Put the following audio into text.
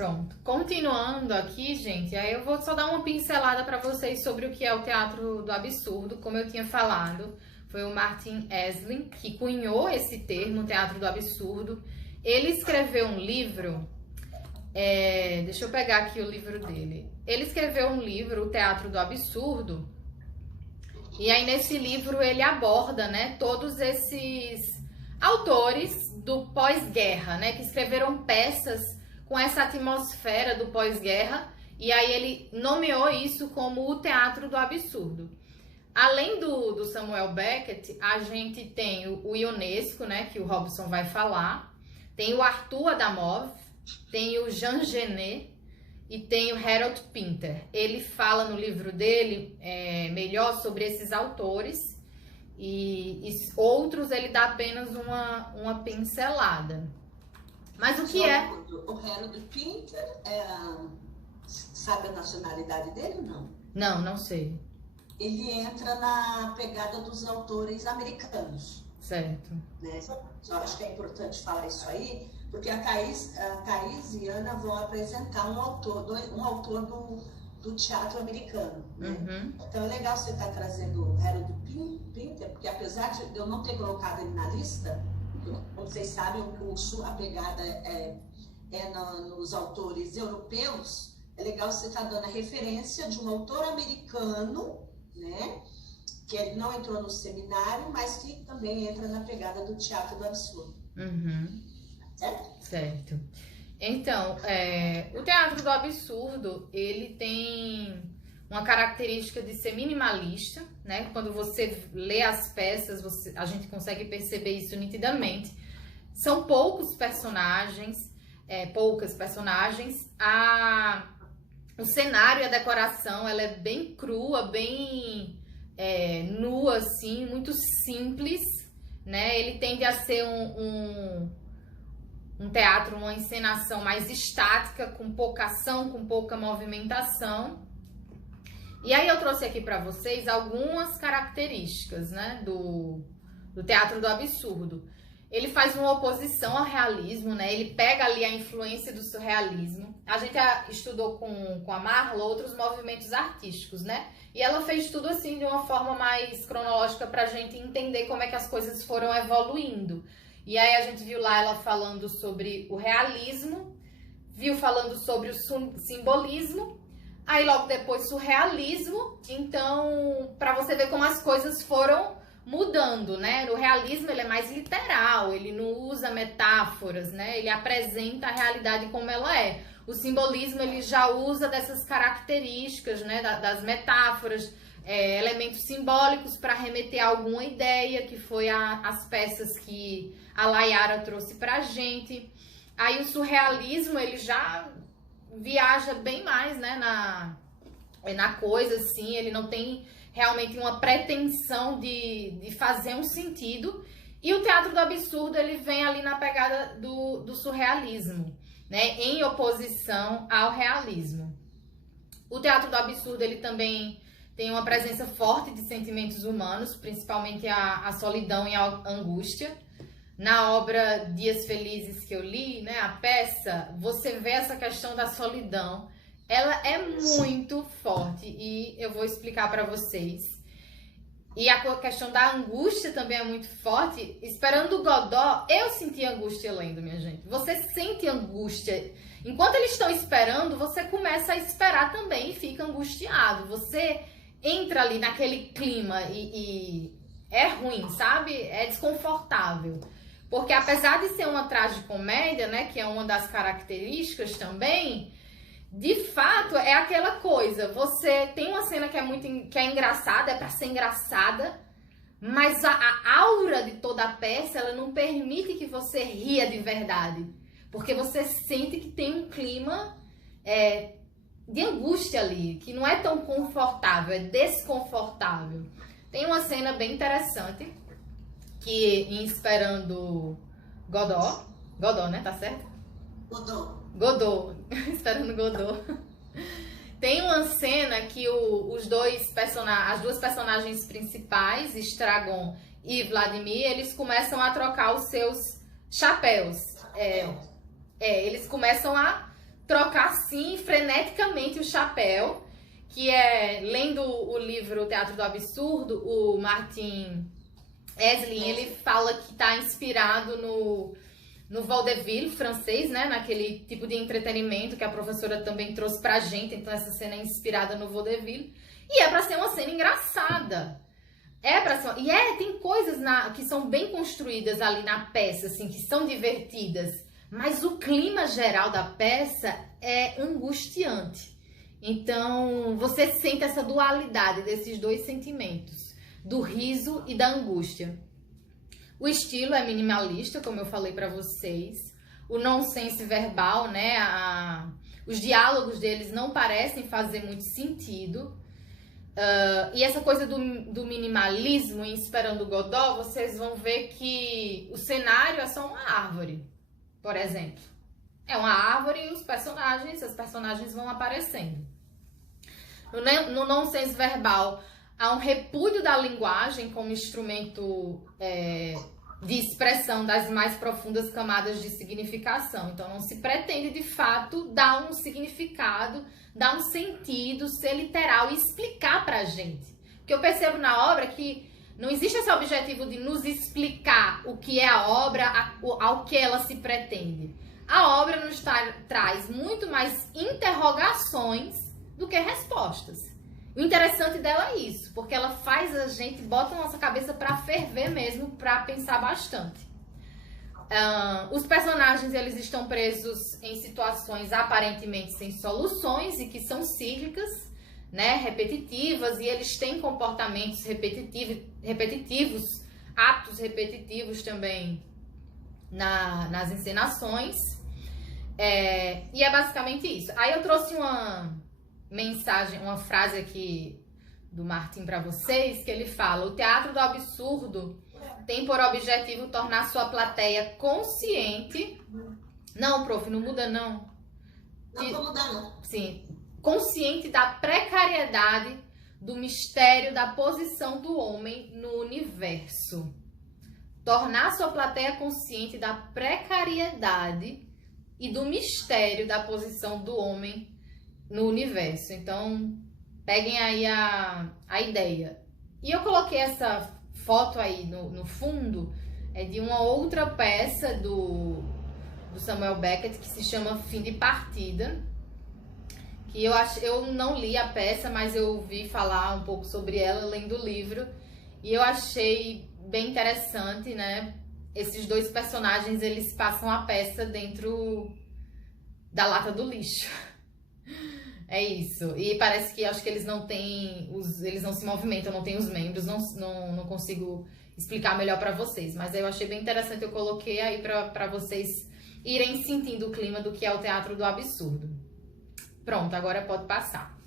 Pronto. Continuando aqui, gente, aí eu vou só dar uma pincelada para vocês sobre o que é o teatro do absurdo. Como eu tinha falado, foi o Martin Esslin que cunhou esse termo, teatro do absurdo. Ele escreveu um livro, deixa eu pegar aqui o livro dele. Ele escreveu um livro, O Teatro do Absurdo, e aí nesse livro ele aborda, né, todos esses autores do pós-guerra, né, que escreveram peças com essa atmosfera do pós-guerra, e aí ele nomeou isso como o teatro do absurdo. Além do Samuel Beckett, a gente tem o Ionesco, né, que o Robson vai falar, tem o Arthur Adamov, tem o Jean Genet e tem o Harold Pinter. Ele fala no livro dele melhor sobre esses autores, e outros ele dá apenas uma pincelada. Mas o que é? O Harold Pinter, sabe a nacionalidade dele ou não? Não, não sei. Ele entra na pegada dos autores americanos. Certo. Né? Eu acho que é importante falar isso aí, porque a Thaís e a Ana vão apresentar um autor do teatro americano. Né? Uhum. Então é legal você estar trazendo o Harold Pinter, porque apesar de eu não ter colocado ele na lista, como vocês sabem, a pegada nos autores europeus. É legal você estar dando a referência de um autor americano, né, que ele não entrou no seminário, mas que também entra na pegada do teatro do absurdo. Uhum. Certo? Certo. Então, o teatro do absurdo, ele tem uma característica de ser minimalista, né? Quando você lê as peças, a gente consegue perceber isso nitidamente. São poucas personagens. O cenário e a decoração, ela é bem crua, bem nua, assim, muito simples, né? Ele tende a ser um teatro, uma encenação mais estática, com pouca ação, com pouca movimentação. E aí eu trouxe aqui para vocês algumas características, né, do teatro do absurdo. Ele faz uma oposição ao realismo, né? Ele pega ali a influência do surrealismo. A gente estudou com a Marla outros movimentos artísticos, né? E ela fez tudo assim de uma forma mais cronológica para a gente entender como é que as coisas foram evoluindo. E aí a gente viu lá ela falando sobre o realismo, viu falando sobre o simbolismo, aí logo depois surrealismo. Então, para você ver como as coisas foram mudando, né? O realismo, ele é mais literal, ele não usa metáforas, né? Ele apresenta a realidade como ela é. O simbolismo, ele já usa dessas características, né? Das metáforas, elementos simbólicos para remeter a alguma ideia, que foi as peças que a Layara trouxe pra gente. Aí o surrealismo, ele já viaja bem mais, né? Na coisa, assim, ele não tem realmente uma pretensão de fazer um sentido. E o teatro do absurdo, ele vem ali na pegada do surrealismo, né, em oposição ao realismo. O teatro do absurdo, ele também tem uma presença forte de sentimentos humanos, principalmente a solidão e a angústia. Na obra Dias Felizes que eu li, né, a peça, você vê essa questão da solidão. Ela é muito forte e eu vou explicar para vocês. E a questão da angústia também é muito forte. Esperando o Godot, eu senti angústia lendo, minha gente. Você sente angústia. Enquanto eles estão esperando, você começa a esperar também e fica angustiado. Você entra ali naquele clima e é ruim, sabe? É desconfortável. Porque apesar de ser uma tragicomédia, né, que é uma das características também, de fato, é aquela coisa, você tem uma cena que é engraçada, é pra ser engraçada, mas a aura de toda a peça, ela não permite que você ria de verdade, porque você sente que tem um clima de angústia ali, que não é tão confortável, é desconfortável. Tem uma cena bem interessante, que em Esperando Godot, né, tá certo? Godot, Esperando Godot. Tem uma cena que as duas personagens principais, Estragon e Vladimir, eles começam a trocar os seus chapéus. Eles começam a trocar assim freneticamente o chapéu, que é, lendo o livro Teatro do Absurdo, o Martin Esslin, ele fala que está inspirado no vaudeville francês, né? Naquele tipo de entretenimento que a professora também trouxe pra gente. Então essa cena é inspirada no vaudeville. E é pra ser uma cena engraçada. Tem coisas que são bem construídas ali na peça, assim, que são divertidas. Mas o clima geral da peça é angustiante. Então você sente essa dualidade desses dois sentimentos, do riso e da angústia. O estilo é minimalista, como eu falei para vocês. O nonsense verbal, né? Os diálogos deles não parecem fazer muito sentido. E essa coisa do minimalismo em Esperando Godot, vocês vão ver que o cenário é só uma árvore, por exemplo. É uma árvore e as personagens vão aparecendo. No nonsense verbal, há um repúdio da linguagem como instrumento de expressão das mais profundas camadas de significação. Então, não se pretende, de fato, dar um significado, dar um sentido, ser literal e explicar pra gente. Porque eu percebo na obra que não existe esse objetivo de nos explicar o que é a obra, ao que ela se pretende. A obra nos traz muito mais interrogações do que respostas. O interessante dela é isso, porque ela faz a gente, bota a nossa cabeça pra ferver mesmo, pra pensar bastante. Os personagens, eles estão presos em situações aparentemente sem soluções e que são cíclicas, né, repetitivas, e eles têm comportamentos repetitivos, atos repetitivos também nas encenações. E é basicamente isso. Aí eu trouxe uma mensagem, uma frase aqui do Martin para vocês, que ele fala: o teatro do absurdo tem por objetivo tornar sua plateia consciente. Não, prof, não muda não. Não vou mudar não. Sim, consciente da precariedade do mistério da posição do homem no universo. Tornar sua plateia consciente da precariedade e do mistério da posição do homem no universo. Então, peguem aí a ideia. E eu coloquei essa foto aí no fundo, de uma outra peça do Samuel Beckett, que se chama Fim de Partida. Que eu não li a peça, mas eu ouvi falar um pouco sobre ela lendo o livro. E eu achei bem interessante, né? Esses dois personagens, eles passam a peça dentro da lata do lixo. É isso. E parece que acho que eles não têm eles não se movimentam, não têm os membros, não consigo explicar melhor para vocês, mas eu achei bem interessante, eu coloquei aí para vocês irem sentindo o clima do que é o teatro do absurdo. Pronto, agora pode passar.